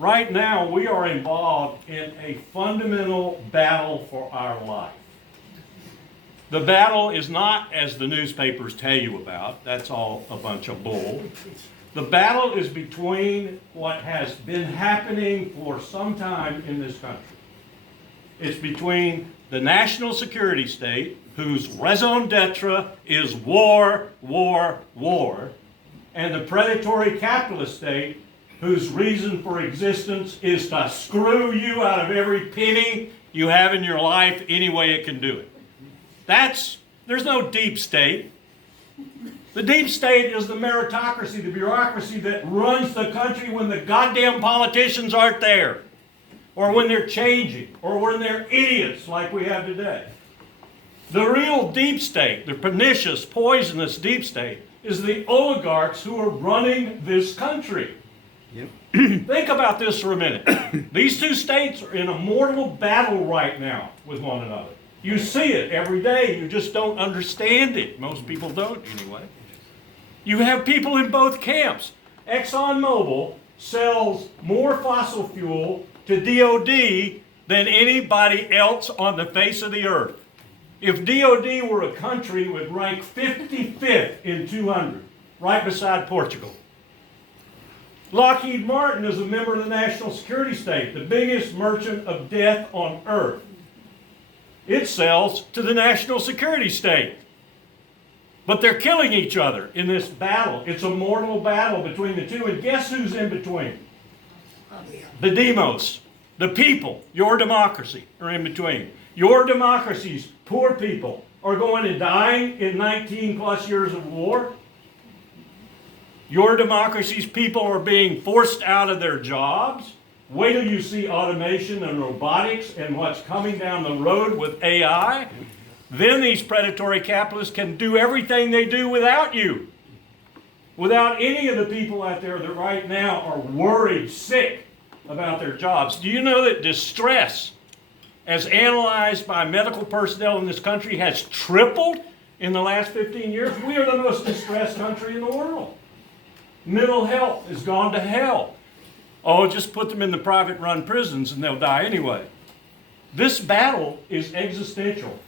Right now, we are involved in a fundamental battle for our life. The battle is not as the newspapers tell you about. That's all a bunch of bull. The battle is between what has been happening for some time in this country. It's between the national security state, whose raison d'etre is war, war, war, and the predatory capitalist state, whose reason for existence is to screw you out of every penny you have in your life any way it can do it. There's no deep state. The deep state is the meritocracy, the bureaucracy that runs the country when the goddamn politicians aren't there, or when they're changing, or when they're idiots like we have today. The real deep state, the pernicious, poisonous deep state, is the oligarchs who are running this country. Yep. Think about this for a minute. These two states are in a mortal battle right now with one another. You see it every day. You just don't understand it. Most people don't anyway. You have people in both camps. ExxonMobil sells more fossil fuel to DOD than anybody else on the face of the earth. If DOD were a country, it would rank 55th in 200, right beside Portugal. Lockheed Martin is a member of the national security state, the biggest merchant of death on earth. It sells to the national security state. But they're killing each other in this battle. It's a mortal battle between the two. And guess who's in between? The demos, the people, your democracy are in between. Your democracies, poor people, are going and dying in 19 plus years of war. Your democracy's people are being forced out of their jobs. Wait till you see automation and robotics and what's coming down the road with AI. Then these predatory capitalists can do everything they do without you. Without any of the people out there that right now are worried, sick about their jobs. Do you know that distress, as analyzed by medical personnel in this country, has tripled in the last 15 years? We are the most distressed country in the world. Mental health has gone to hell. Oh, just put them in the private-run prisons and they'll die anyway. This battle is existential.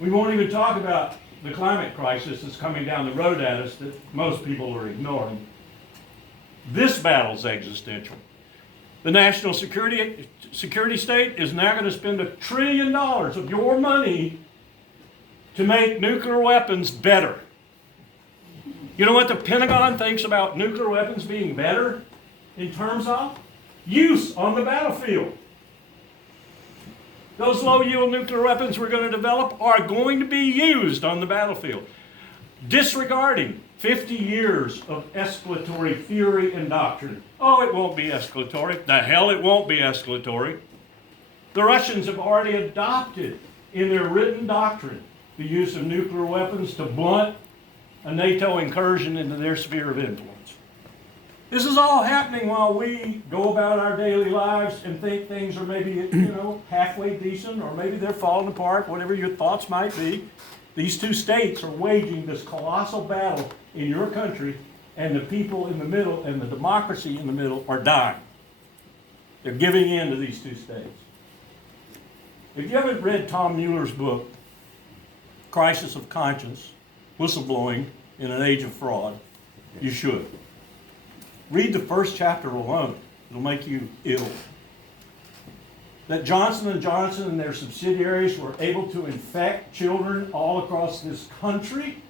We won't even talk about the climate crisis that's coming down the road at us that most people are ignoring. This battle's existential. The national security state is now going to spend $1 trillion of your money to make nuclear weapons better. You know what the Pentagon thinks about nuclear weapons being better in terms of? Use on the battlefield. Those low-yield nuclear weapons we're going to develop are going to be used on the battlefield. Disregarding 50 years of escalatory theory and doctrine. Oh, it won't be escalatory. The hell it won't be escalatory. The Russians have already adopted in their written doctrine the use of nuclear weapons to blunt a NATO incursion into their sphere of influence. This is all happening while we go about our daily lives and think things are maybe, halfway decent, or maybe they're falling apart, whatever your thoughts might be. These two states are waging this colossal battle in your country, and the people in the middle and the democracy in the middle are dying. They're giving in to these two states. If you haven't read Tom Mueller's book, Crisis of Conscience, Whistleblowing in an Age of Fraud, you should. Read the first chapter alone. It'll make you ill. That Johnson & Johnson and their subsidiaries were able to infect children all across this country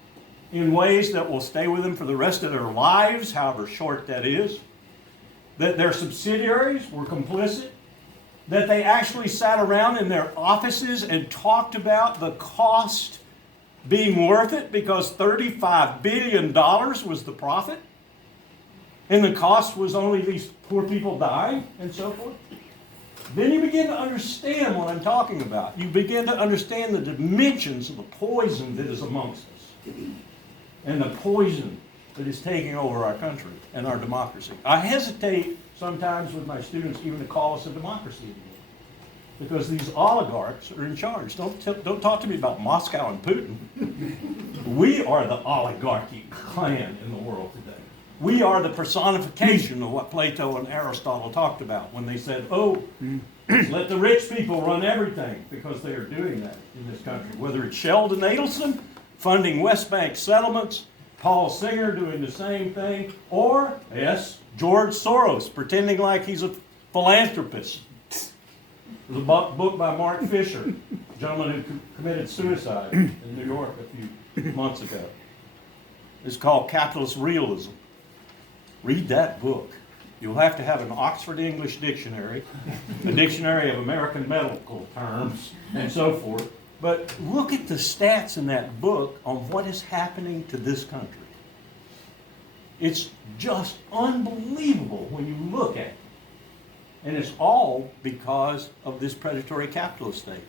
in ways that will stay with them for the rest of their lives, however short that is. That their subsidiaries were complicit. That they actually sat around in their offices and talked about the cost being worth it because $35 billion was the profit. And the cost was only these poor people dying and so forth. Then you begin to understand what I'm talking about. You begin to understand the dimensions of the poison that is amongst us. And the poison that is taking over our country and our democracy. I hesitate sometimes with my students even to call us a democracy anymore. Because these oligarchs are in charge. Don't talk to me about Moscow and Putin. We are the oligarchy clan in the world today. We are the personification of what Plato and Aristotle talked about when they said, oh, let the rich people run everything, because they are doing that in this country. Whether it's Sheldon Adelson funding West Bank settlements, Paul Singer doing the same thing, or, yes, George Soros pretending like he's a philanthropist. There's a book by Mark Fisher, a gentleman who committed suicide in New York a few months ago. It's called Capitalist Realism. Read that book. You'll have to have an Oxford English dictionary, a dictionary of American medical terms, and so forth. But look at the stats in that book on what is happening to this country. It's just unbelievable when you look at it. And it's all because of this predatory capitalist state.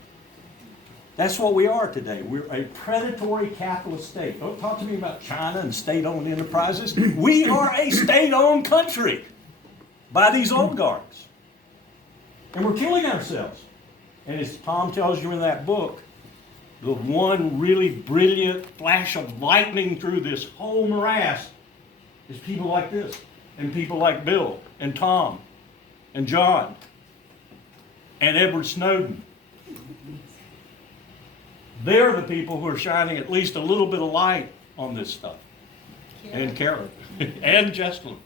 That's what we are today. We're a predatory capitalist state. Don't talk to me about China and state-owned enterprises. We are a state-owned country by these oligarchs. And we're killing ourselves. And as Tom tells you in that book, the one really brilliant flash of lightning through this whole morass is people like this, and people like Bill, and Tom, and John, and Edward Snowden. They're the people who are shining at least a little bit of light on this stuff. And Karen, and Jesslyn,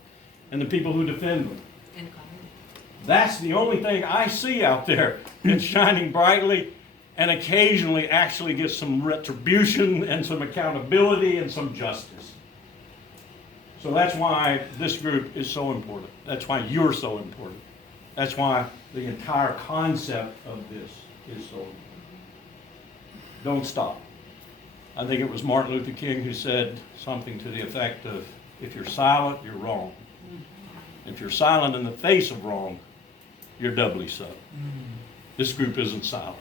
and the people who defend them. And Colin. That's the only thing I see out there that's shining brightly and occasionally actually gets some retribution and some accountability and some justice. So that's why this group is so important. That's why you're so important. That's why the entire concept of this is so important. Don't stop. I think it was Martin Luther King who said something to the effect of, if you're silent, you're wrong. If you're silent in the face of wrong, you're doubly so. This group isn't silent.